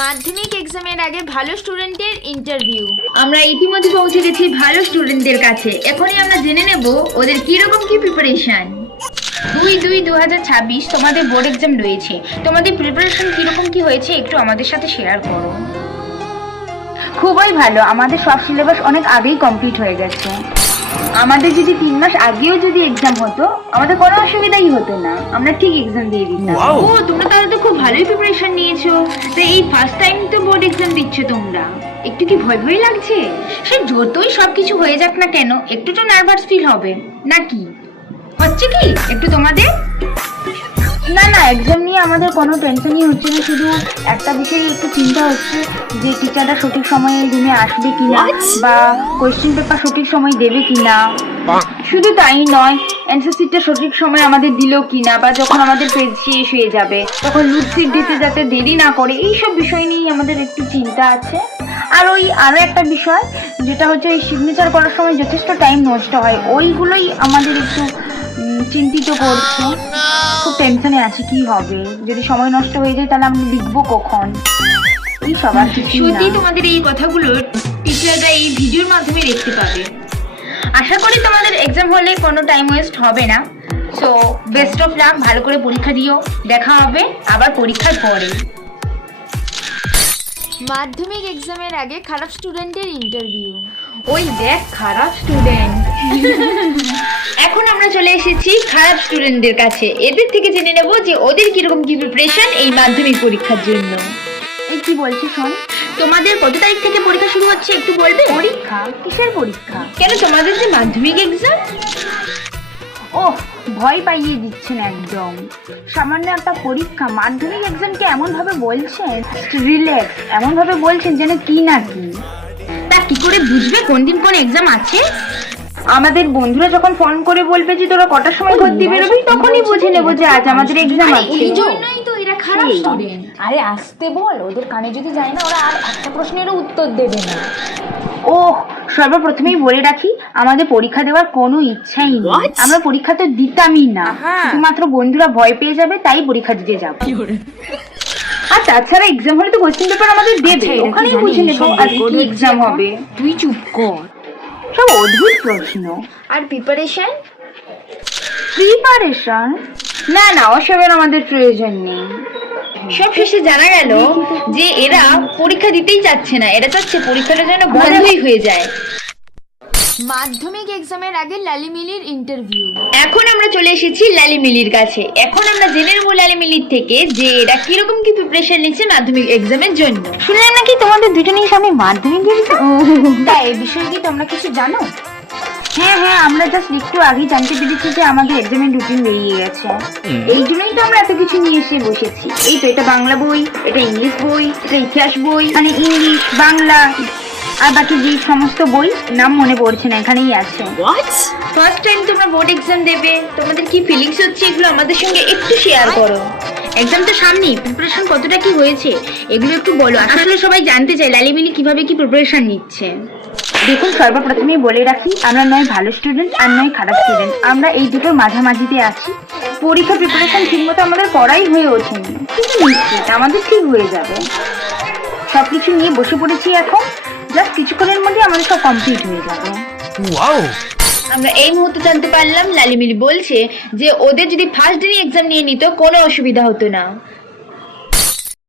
মাধ্যমিক এক্সামের আগে ভালো স্টুডেন্টের ইন্টারভিউ। আমরা ইতিমধ্যে পৌঁছে গেছি ভালো স্টুডেন্টদের কাছে। এখনই আমরা জেনে নেব ওদের কিরকম কি প্রিপারেশন। 2/2/2026 তোমাদের বোর্ড এক্সাম রয়েছে। তোমাদের প্রিপারেশন কিরকম কি হয়েছে একটু আমাদের সাথে শেয়ার করো। খুবই ভালো, আমাদের সব সিলেবাস অনেক আগেই কমপ্লিট হয়ে গেছে। আমাদের যদি 3 মাস আগেও যদি এক্সাম হতো আমাদের কোনো অসুবিধাই হতো না, আমরা ঠিক এক্সাম দিয়ে দিতাম। ও তোমরা তাহলে তো খুব ভালোই প্রিপারেশন নিয়েছো। তো এই ফার্স্ট টাইম তো বোর্ড এক্সাম দিচ্ছ তোমরা, একটু কি ভয় ভয় লাগছে? সে যতই সবকিছু হয়ে যাক না কেন একটু তো নার্ভাস ফিল হবে নাকি? হচ্ছে কি একটু তোমাদের? না না, এক্সাম নিয়ে আমাদের কোনো টেনশনই হচ্ছে না, শুধু একটা বিষয়ে একটু চিন্তা হচ্ছে যে টিচাররা সঠিক সময়ে রুমে আসবে কিনা বা কোয়েশ্চেন পেপার সঠিক সময় দেবে কিনা। শুধু তাই নয়, অ্যান্সার শিটটা সঠিক সময় আমাদের দিলো কিনা, বা যখন আমাদের পেজ শেষ হয়ে যাবে তখন লুট শিট দিতে যাতে দেরি না করে, এইসব বিষয় নিয়েই আমাদের একটু চিন্তা আছে। আর আরো একটা বিষয় যেটা হচ্ছে ওই সিগনেচার করার সময় যথেষ্ট টাইম নষ্ট হয়, ওইগুলোই আমাদের একটু চিন্তিত করছে। খুব টেনশনে আছি কি হবে, যদি সময় নষ্ট হয়ে যায় তাহলে আমরা লিখবো কখন। এই সবার সত্যি তোমাদের এই কথাগুলো টিচাররা এই ভিডিওর মাধ্যমে দেখতে পাবে। আশা করি তোমাদের এক্সাম হলে কোনো টাইম ওয়েস্ট হবে না। সো বেস্ট অফ লাক, ভালো করে পরীক্ষা দিও। দেখা হবে আবার পরীক্ষার পরে। মাধ্যমিক এক্সামের আগে খারাপ স্টুডেন্টের ইন্টারভিউ। ওই দেখ খারাপ স্টুডেন্ট। এখন আমরা চলে এসেছি খারাপ স্টুডেন্টদের কাছে। এদের থেকে জেনে নেব যে ওদের কিরকম কি প্রিপারেশন এই মাধ্যমিক পরীক্ষার জন্য। এই কি বলছিস শোন, তোমাদের কত তারিখ থেকে পরীক্ষা শুরু হচ্ছে একটু বলবে? পরীক্ষা? কিসের পরীক্ষা? কেন তোমাদের যে মাধ্যমিক এক্সাম? ওহ, ভয় পাইয়ে দিচ্ছেন একদম। সামান্য একটা পরীক্ষা, মাধ্যমিক এক্সামকে এমন ভাবে বলছেন, রিল্যাক্স এমন ভাবে বলছেন যেন কি না কি। তা কি করে বুঝবে কোন দিন কোন এক্সাম আছে? আমাদের বন্ধুরা যখন ফোন করে বলবে যে তোরা কটার সময় ভর্তি বেরোবি, তখনই বুঝে নেবো যে আজ আমাদের এক্সাম আছে। এই জন্যই তো এরা খারাপ স্টুডেন্ট। আরে আসতে বল, ওদের কানে যদি যায় না ওরা আর একটা প্রশ্নেরও উত্তর দেবে না। ও সর্বপ্রথমেই বলে রাখি, আমাদের পরীক্ষা দেওয়ার কোনো ইচ্ছাই নেই। আমরা পরীক্ষা তো দিতামই না, শুধুমাত্র বন্ধুরা ভয় পেয়ে যাবে তাই পরীক্ষা দিতে যাবো। আর তাছাড়া এক্সাম হলে তো কোশ্চেন পেপার আমাদের দেবে, ওখানেই বুঝে নেবো আর কি এক্সাম হবে। তুই চুপ কর, সব অদ্ভুত প্রশ্ন। আর প্রিপারেশন? প্রিপারেশন? না না, ওসবের আমাদের প্রয়োজন নেই। সব শেষে জানা গেল যে এরা পরীক্ষা দিতেই চাচ্ছে না, এরা চাচ্ছে পরীক্ষাটা যেন বন্ধই হয়ে যায়। মাধ্যমিক এক্সামের আগে লালিমিলির ইন্টারভিউ। এখন আমরা চলে এসেছি লালিমিলির কাছে। এখন আমরা জেনে নেবো লালিমিলির থেকে যে এরা কিরকম কি প্রিপারেশন নিচ্ছে মাধ্যমিক এক্সামের জন্য। শুনলাম নাকি তোমাদের দুজনেই সামনে মাধ্যমিক এক্সাম, তা এই বিষয়ে কি তোমরা কিছু জানো? হ্যাঁ হ্যাঁ, আমরা জাস্ট একটু আগেই জানতে পেরেছি যে আমাদের এক্সামের রুটিন বেরিয়ে গেছে। এই জন্যই তো আমরা এত কিছু নিয়ে এসে বসেছি। এই তো, এটা বাংলা বই, এটা ইংলিশ বই, এটা ইতিহাস বই, মানে ইংলিশ বাংলা আর বাকি যে সমস্ত বই নাম মনে পড়ছে না, এখানেই আছে। ফার্স্ট টাইম তোমরা বোর্ড এক্সাম দেবে, তোমাদের কি ফিলিংস হচ্ছে এগুলো আমাদের সঙ্গে একটু শেয়ার করো। এক্সাম তো সামনেই, প্রিপারেশন কতটা কি হয়েছে এগুলো একটু বলো। আসলে সবাই জানতে চায় লালিমিলি কিভাবে কি প্রিপারেশন নিচ্ছে। দেখুন, সর্বপ্রথমেই বলে রাখি, আমরা নয় ভালো স্টুডেন্ট আর নয় খারাপ স্টুডেন্ট, আমরা এই দুটোর মাঝামাঝিতে আছি। পরীক্ষা প্রিপারেশন ঠিকমতো আমাদের পড়াই হয়ে ওঠেনি, কিন্তু নিশ্চিত আমাদের ঠিক হয়ে যাবে। সবকিছু নিয়ে বসে পড়েছি এখন, জাস্ট কিছুক্ষণের মধ্যে আমাদের সব কমপ্লিট হয়ে যাবে। আমরা এই মুহূর্তে জানতে পারলাম লালিমিলি বলছে যে ওদের যদি ফার্স্ট দিনই এক্সাম নিয়ে নিত কোনো অসুবিধা হতো না।